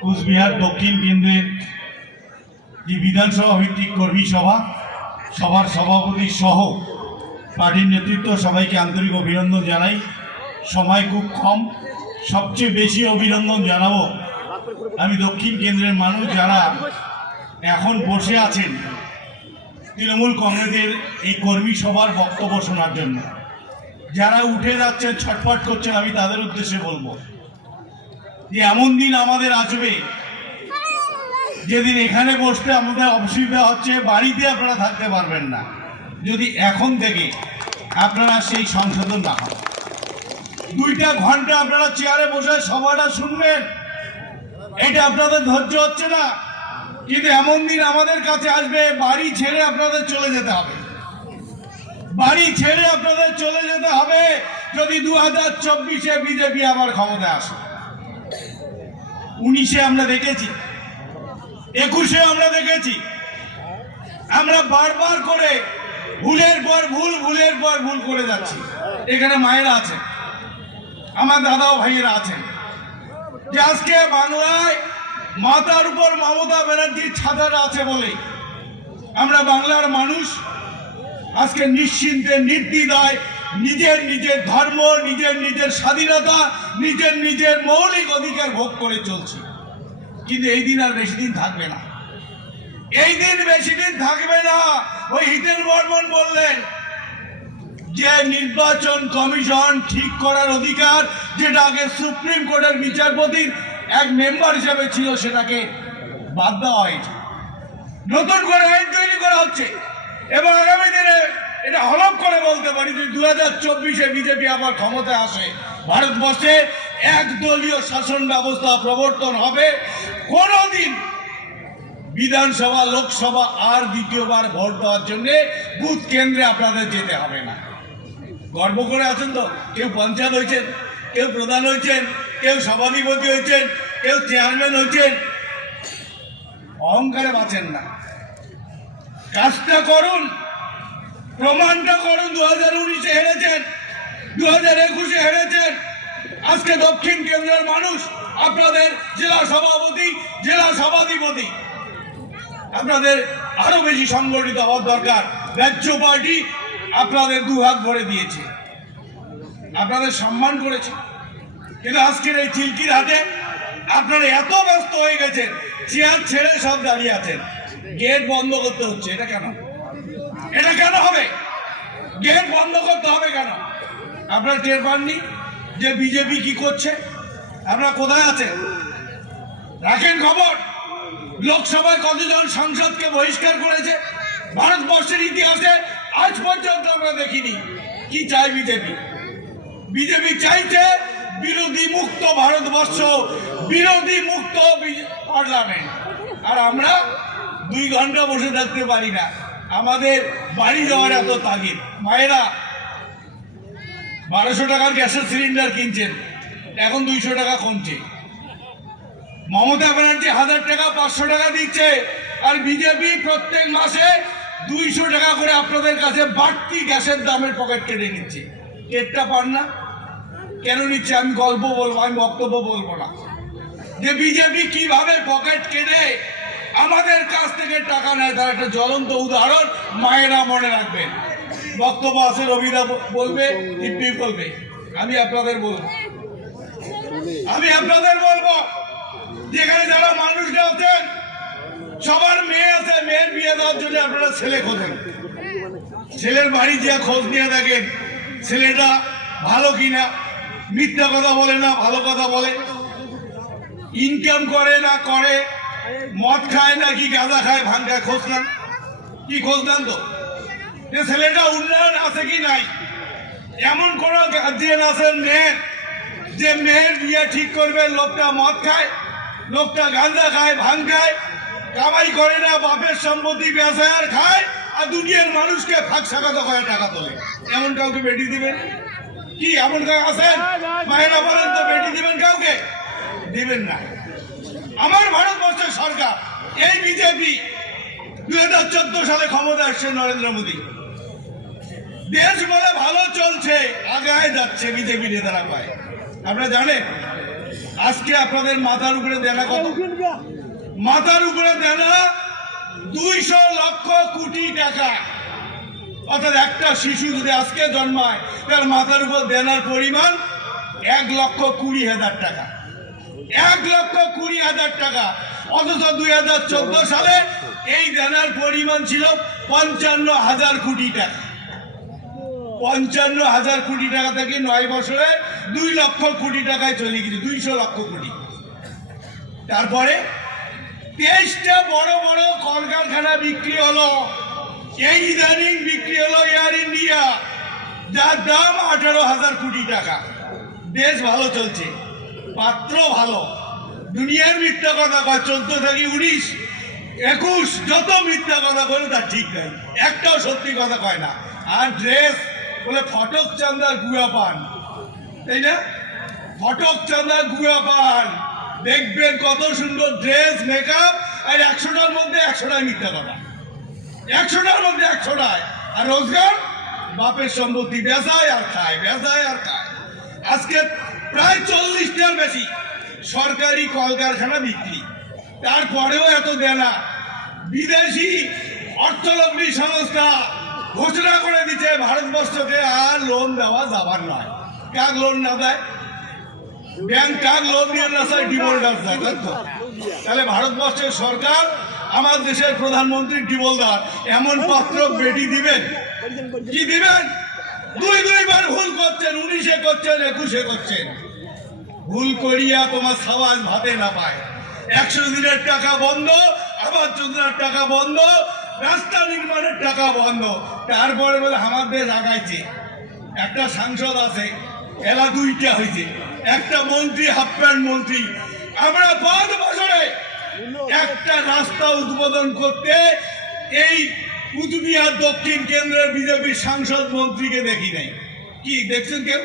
কুচবিহার। দক্ষিণ কেন্দ্রের যে বিধানসভা ভিত্তিক কর্মী সভা, সভার সভাপতি সহ পার্টির নেতৃত্ব সবাইকে আন্তরিক অভিনন্দন জানাই। সময় খুব কম, সবচেয়ে বেশি অভিনন্দন জানাব আমি দক্ষিণ কেন্দ্রের মানুষ যারা এখন বসে আছেন তৃণমূল কংগ্রেসের এই কর্মী সভার বক্তব্য শোনার জন্য। যারা উঠে যাচ্ছেন, ছটফট করছেন, আমি তাদের উদ্দেশ্যে বলব। যে এমন দিন আমাদের আসবে, যেদিন এখানে বসতে আমাদের অসুবিধা হচ্ছে, বাড়িতে আপনারা থাকতে পারবেন না। যদি এখন থেকে আপনারা সেই সংশোধন না হয় দুইটা ঘণ্টা আপনারা চেয়ারে বসে সভাটা শুনবেন, এটা আপনাদের ধৈর্য হচ্ছে না। কিন্তু এমন দিন আমাদের কাছে আসবে, বাড়ি ছেড়ে আপনাদের চলে যেতে হবে। বাড়ি ছেড়ে আপনাদের চলে যেতে হবে, যদি দু হাজার চব্বিশে বিজেপি আবার ক্ষমতায় আসে। উনিশে আমরা দেখেছি, একুশে আমরা দেখেছি। আমরা বারবার করে ভুলের পর ভুল, ভুলের পর ভুল করে যাচ্ছি। এখানে মায়েরা আছেন, আমার দাদা ভাইয়েরা আছেন। যে আজকে বাংলায় মাতার উপর মমতা ব্যানার্জির ছাতাটা আছে বলেই আমরা বাংলার মানুষ আজকে নিশ্চিন্তে, নির্দ্বিধায় নিজের নিজের ধর্ম, নিজের নিজের স্বাধীনতা, নিজের নিজের মৌলিক অধিকার ভোগ করে চলছি। কিন্তু এই দিন আর বেশি দিন থাকবে না। এই দিন বেশি দিন থাকবে না, ওই হিতেন বর্মন বললেন। যে নির্বাচন কমিশন ঠিক করার অধিকার, যেটা আগে সুপ্রিম কোর্টের বিচারপতির এক মেম্বার হিসাবে ছিল, সেটাকে বাদ দেওয়া হয়েছে। নতুন করে আইন তৈরি করা হচ্ছে। এবং আগামী দিনে এটা হলফ করে বলতে পারি যে দু হাজার চব্বিশে বিজেপি আবার ক্ষমতায় আসে। ভারতবর্ষে একদলীয় শাসন ব্যবস্থা প্রবর্তন হবে। কোনোদিন বিধানসভা, লোকসভা আর দ্বিতীয়বার ভোট দেওয়ার জন্য বুথ কেন্দ্রে আপনাদের যেতে হবে না। গর্ব করে আছেন তো? কেউ পঞ্চায়েত হয়েছেন, কেউ প্রধান হয়েছেন, কেউ সভাধিপতি হয়েছেন, কেউ চেয়ারম্যান হয়েছেন। অহংকারে বাঁচেন না। কাজটা করুন প্রমাণটা করুন দু হাজার উনিশে হেরেছেন দু হাজার একুশে হেরেছেন। আজকে দক্ষিণ কেন্দ্রের মানুষ, আপনাদের জেলা সভাপতি, জেলা সভাধিপতি। আপনাদের আরও বেশি সংগঠিত হওয়ার দরকার। রাজ্য পার্টি আপনাদের দু হাত ভরে দিয়েছে। আপনাদের সম্মান করেছে। কিন্তু আজকের এই চিলকির হাতে আপনারা এত ব্যস্ত হয়ে গেছেন, চেয়ার ছেড়ে সব দাঁড়িয়ে আছেন। গেট বন্ধ করতে হচ্ছে, এটা কেন? এটা কেন হবে? গেট বন্ধ করতে হবে কেন? আপনারা টের পাননি যে বিজেপি কি করছে? আপনারা কোথায় আছে রাখেন খবর। লোকসভায় কতজন সংসদকে বহিষ্কার করেছে? ভারতবর্ষের ইতিহাসে আজ পর্যন্ত আমরা দেখিনি। কি চাই বিজেপি? বিজেপি চাইছে বিরোধী মুক্ত ভারতবর্ষ, বিরোধী মুক্ত পার্লামেন্ট। আর আমরা দুই ঘণ্টা বসে থাকতে পারি না। আমাদের বাড়ি যাওয়ার এত তাগিদ। মায়েরা, বারোশো টাকার গ্যাসের সিলিন্ডার কিনছেন, এখন দুইশো টাকা কমছে। মমতা ব্যানার্জি হাজার টাকা, পাঁচশো টাকা দিচ্ছে, আর বিজেপি প্রত্যেক মাসে দুইশো টাকা করে আপনাদের কাছে বাড়তি গ্যাসের দামের পকেট কেটে নিচ্ছে। টেটটা পান না? কেন নিচ্ছে? আমি গল্প বলব, আমি বক্তব্য বলব না। যে বিজেপি কীভাবে পকেট কেটে আমাদের কাছ থেকে টাকা নেয়, তার একটা জ্বলন্ত উদাহরণ মায়েরা মনে রাখবেন। বক্তব্য আছে, রবিদা ব- বলবে টিপি বলবে। আমি আপনাদের বলব। আমি আপনাদের বলব, যেখানে যারা মানুষরা আছেন, সবার মেয়ে আছে, মেয়ের বিয়ে দেওয়ার জন্য আপনারা ছেলে খোঁজেন। ছেলের বাড়ি যা খোঁজ নিয়ে দেখেন ছেলেটা ভালো কিনা, মিথ্যা কথা বলে না, ভালো কথা বলে। ইনকাম করে না, করে মদ খায় না কি গাঁজা খায় ভাঙ খায়, খোঁজ নেন। কি খোঁজ নেন তো? যে ছেলেটা উন্নয়ন আছে কি নাই? এমন কোন গার্জিয়ান আছেন মেয়ের। যে মেয়ের বিয়ে ঠিক করবে, লোকটা মদ খায়, লোকটা গাঁজা খায় ভাঙ খায়, কামাই করে না, বাপের সম্পত্তি বেচায় আর খায়, আর দুনিয়ার মানুষকে ফাঁক সাকাত করে টাকা তোলে। এমন কাউকে বেটি দিবেন? কি, এমন কাউ আছেন? মায়েরা বলেন তো, বেটি দিবেন কাউকে? দিবেন না। আমার ভারতবর্ষের সরকার, এই বিজেপি দু হাজার চোদ্দ সালে ক্ষমতা আসছে নরেন্দ্র মোদী। দেশ বলে ভালো চলছে, আগায় যাচ্ছে বিজেপি নেতারা পায়। আপনারা জানেন, আজকে আপনাদের মাথার উপরে দেনা কত? মাথার উপরে দেনা দুইশো লক্ষ কোটি টাকা। অর্থাৎ একটা শিশু যদি আজকে জন্মায়, তার মাথার উপর দেনার পরিমাণ এক লক্ষ কুড়ি হাজার টাকা। এক লক্ষ কুড়ি হাজার টাকা। অথচ দুই হাজার চোদ্দ সালে এই দেনার পরিমাণ ছিল পঞ্চান্ন হাজার কোটি টাকা। পঞ্চান্ন হাজার কোটি টাকা থেকে নয় বছরে দুই লক্ষ কোটি টাকায় চলে গেছে, দুইশো লক্ষ কোটি। তারপরে তেইশটা বড় বড় কলকারখানা বিক্রি হলো, এই ইদানিং বিক্রি হলো এয়ার ইন্ডিয়া যার দাম আঠারো হাজার কোটি টাকা। দেশ ভালো চলছে। পাত্র ভালো। দুনিয়ার মিথ্যা কথা কয়, চোদ্দ থেকে উনিশ, একুশ, যত মিথ্যা কথা বলে তা ঠিক নেই। একটাও সত্যি কথা কয় না। আর ড্রেস বলে ফটক চান্দার গুয়া পান। তাই না? ফটক চাঁদা গুয়া পান। দেখবেন কত সুন্দর ড্রেস মেকআপ আর একশোটার মধ্যে একশোটায় মিথ্যা কথা। একশোটার মধ্যে একশোটায় আর রোজগার? বাপের সম্পত্তি বেচায় আর খায়, বেচায় আর খায়। আজকে প্রায় চল্লিশটার বেশি সরকারি কলকারখানা বিক্রি। তারপরেও এত দেনা। বিদেশি অর্থলগ্নী সংস্থা ঘোষণা করে দিচ্ছে, ভারতবর্ষকে আর লোন দেওয়া যাবার নয়। কাক লোন না দেয়? ব্যাংক কাক লোন দিয়ে না স্যার ডিফল্টার দেয়? তাহলে ভারতবর্ষের সরকার আমার দেশের প্রধানমন্ত্রী ডিবলদার এমন পত্র বেটি দিবেন? কি দিবেন? দুই দুইবার ভুল করছেন, উনিশে করছেন, একুশে করছেন। ভুল করিয়া তোমার সমাজ ভাতে না পায়। একশো দিনের টাকা বন্ধ, আবার যোজনার টাকা বন্ধ, রাস্তা নির্মাণের টাকা বন্ধ। তারপরে বলে, আমার দেশ আগাইছে। একটা সাংসদ আছে, এলা দুইটা হয়েছে একটা মন্ত্রী হাফ প্যান্ট মন্ত্রী। আমরা পাঁচ বছরে একটা রাস্তা উদ্বোধন করতে এই কুচবিহার দক্ষিণ কেন্দ্রের বিজেপির সাংসদ মন্ত্রীকে দেখি নাই। কি দেখছেন কেউ?